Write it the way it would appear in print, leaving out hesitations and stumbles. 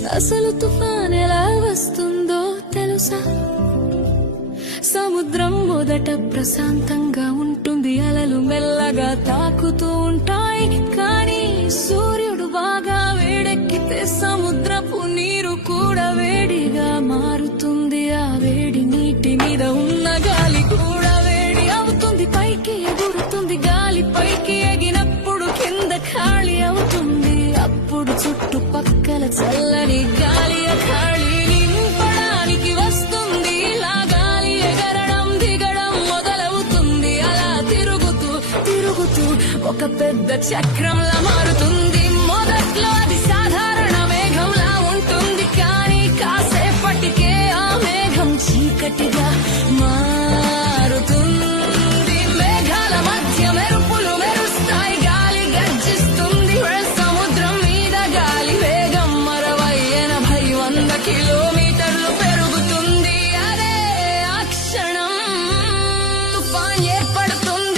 అసలు తుఫాన్ ఎలా వస్తుందో తెలుసా? సముద్రం మొదట ప్రశాంతంగా ఉంటుంది, అలలు మెల్లగా తాకుతూ ఉంటాయి. కానీ సూర్యుడు బాగా వేడెక్కితే సముద్రపు నీరు కూడా వేడిగా మారుతుంది. ఆ వేడి నీటి మీద ఉన్న గాలి కూడా వేడి అవుతుంది, పైకి ఎగురుతుంది. గాలి పైకి ఎగినప్పుడు కింద ఖాళీ అవుతుంది. అప్పుడు చుట్టుపక్కల చల్లని గాలి ఖాళీ నింపడానికి వస్తుంది. ఇలా గాలి ఎగరడం దిగడం మొదలవుతుంది. అలా తిరుగుతూ తిరుగుతూ ఒక పెద్ద చక్రంలా మారుతుంది. మొదట్లో అది సాధారణ మేఘంలా ఉంటుంది, కానీ కాసేపటికే ఆ మేఘం చీకటిగా మారుతుంది. మేఘాల మధ్య మెరుపులు మెరుస్తాయి, గాలి గర్జిస్తుంది. సముద్రం మీద గాలి వేగం 60-80-100 కిలో